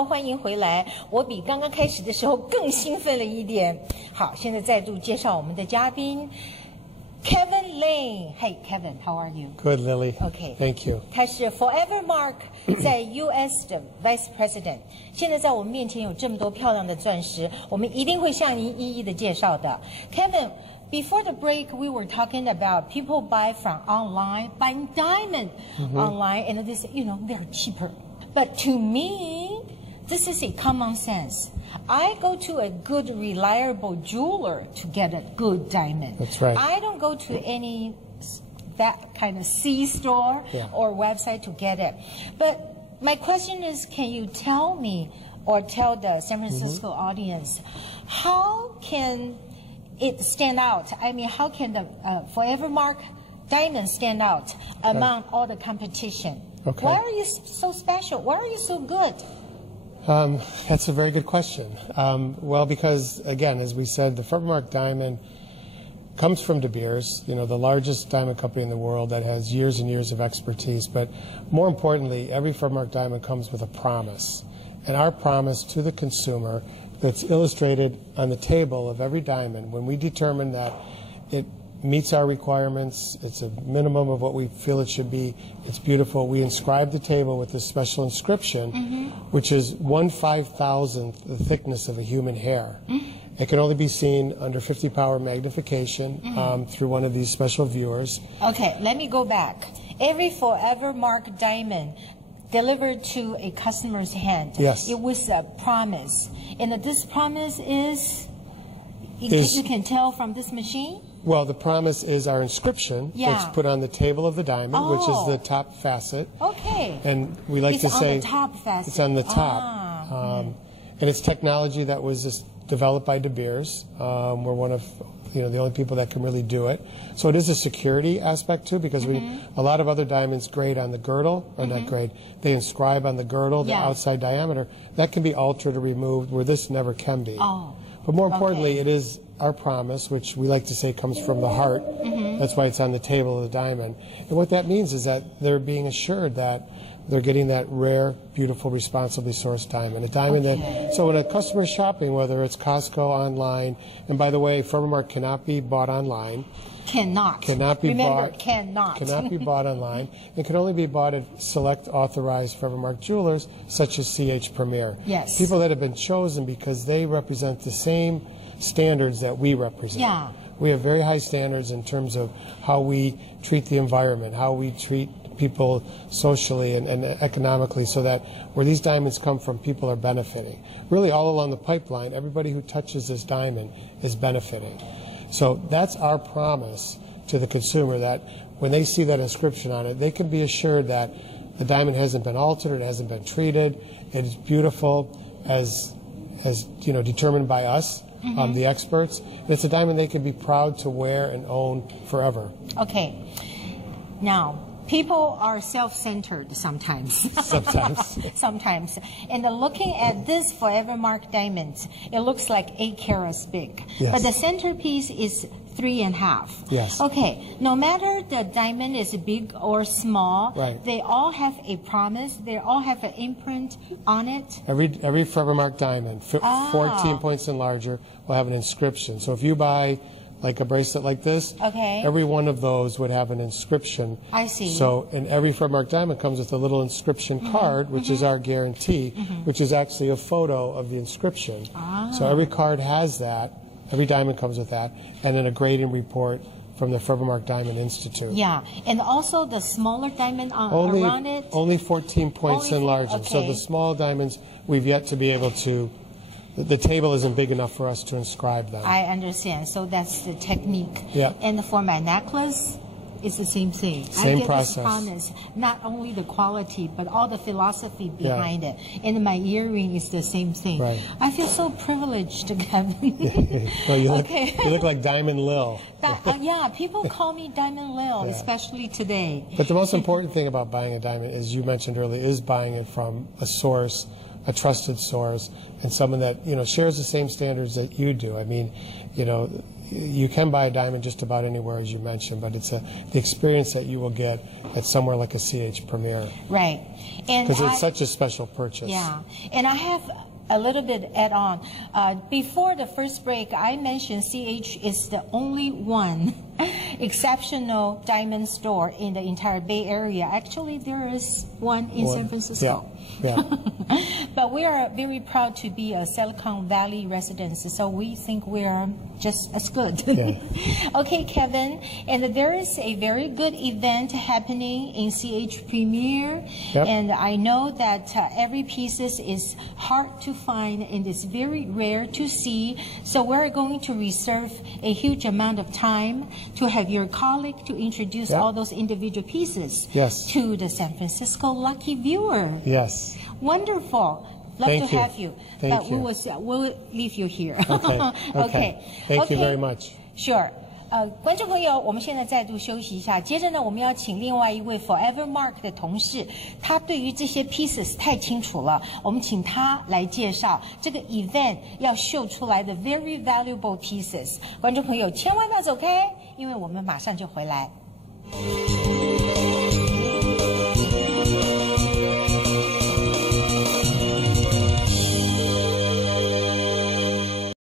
Hello， 欢迎回来。我比刚刚开始的时候更兴奋了一点。好，现在再度介绍我们的嘉宾 Kevin Lane. Hey Kevin, how are you? Good, Lily. Okay. Thank you. 他是 Forever Mark 在 US 的 Vice President。现在在我们面前有这么多漂亮的钻石，我们一定会向您一一的介绍的。Kevin。Before the break, we were talking about people buy from online, buying diamond online, and this, they're cheaper. But to me, this is a common sense. I go to a good, reliable jeweler to get a good diamond. That's right. I don't go to any that kind of C store or website to get it. But my question is, can you tell me or tell the San Francisco audience, how can it stand out? I mean, how can the Forever Mark diamond stand out among all the competition? Okay. Why are you so special? Why are you so good? That's a very good question. Well, because, again, as we said, the Forever Mark diamond comes from De Beers, the largest diamond company in the world that has years and years of expertise. But more importantly, every Forever Mark diamond comes with a promise. And our promise to the consumer that's illustrated on the table of every diamond, when we determine that it meets our requirements, it's a minimum of what we feel it should be, it's beautiful, we inscribe the table with this special inscription, which is 1/5000th the thickness of a human hair. It can only be seen under 50 power magnification through one of these special viewers. Okay, let me go back. Every Forever Mark diamond delivered to a customer's hand. Yes. It was a promise. And this promise is you can tell from this machine? Well, the promise is our inscription that's put on the table of the diamond, which is the top facet. Okay. And we like to say it's on the top facet. It's on the top. And it's technology that was just developed by De Beers. We're one of the only people that can really do it. So it is a security aspect too, because a lot of other diamonds grade on the girdle, or not grade, they inscribe on the girdle, the outside diameter. That can be altered or removed, where this never can be. But more importantly, it is our promise, which we like to say comes from the heart. That's why it's on the table of the diamond. And what that means is that they're being assured that they're getting that rare, beautiful, responsibly sourced diamond. A diamond that, so when a customer is shopping, whether it's Costco, online, and by the way, Forever Mark cannot be bought online. Cannot be bought online, and can only be bought at select authorized Forever Mark jewelers, such as CH Premier. Yes. People that have been chosen because they represent the same standards that we represent. Yeah. We have very high standards in terms of how we treat the environment, how we treat people socially and economically, so that where these diamonds come from, people are benefiting. Really, all along the pipeline, everybody who touches this diamond is benefiting. So that's our promise to the consumer, that when they see that inscription on it, they can be assured that the diamond hasn't been altered, it hasn't been treated, it is beautiful as determined by us, the experts. And it's a diamond they can be proud to wear and own forever. Okay. Now, people are self-centered sometimes. Sometimes. And looking at this Forever Mark diamonds, it looks like 8 carats big. Yes. But the centerpiece is 3.5. Yes. Okay. No matter the diamond is big or small, right, they all have a promise. They all have an imprint on it. Every Forever Mark diamond, 14 points and larger, will have an inscription. So if you buy like a bracelet like this, every one of those would have an inscription. I see. So, and every Forever Mark diamond comes with a little inscription card, which is our guarantee, which is actually a photo of the inscription. So every card has that. Every diamond comes with that, and then a grading report from the Forever Mark Diamond Institute. Yeah, and also the smaller diamond around it? Only 14 points and larger. Okay. So the small diamonds, we've yet to be able to, the table isn't big enough for us to inscribe them. I understand. So that's the technique. Yeah. And for my necklace, it's the same thing. Same I get process. This promise, not only the quality, but all the philosophy behind it. And my earring is the same thing. Right. I feel so privileged to have Well, you look like Diamond Lil. Yeah, people call me Diamond Lil, especially today. But the most important thing about buying a diamond, as you mentioned earlier, is buying it from a source, a trusted source, and someone that shares the same standards that you do. I mean, you can buy a diamond just about anywhere, as you mentioned, but it's the experience that you will get at somewhere like a CH Premier. Right. Because it's such a special purchase. Yeah. And I have a little bit add on. Before the first break, I mentioned CH is the only one exceptional diamond store in the entire Bay Area. Actually, there is one in San Francisco. Yeah. But we are very proud to be a Silicon Valley residents, so we think we are just as good. Yeah. Okay, Kevin, and there is a very good event happening in CH Premier, and I know that every piece is hard to find and it's very rare to see, so we're going to reserve a huge amount of time to have your colleague to introduce all those individual pieces to the San Francisco lucky viewer. Yes. Wonderful. Love to have you. Thank you. We'll leave you here. Okay. Thank you very much. Sure. 观众朋友，我们现在再度休息一下。接着呢，我们要请另外一位 Forever Mark 的同事，他对于这些 pieces 太清楚了，我们请他来介绍这个 event 要秀出来的 very valuable pieces。观众朋友千万不要走开，因为我们马上就回来。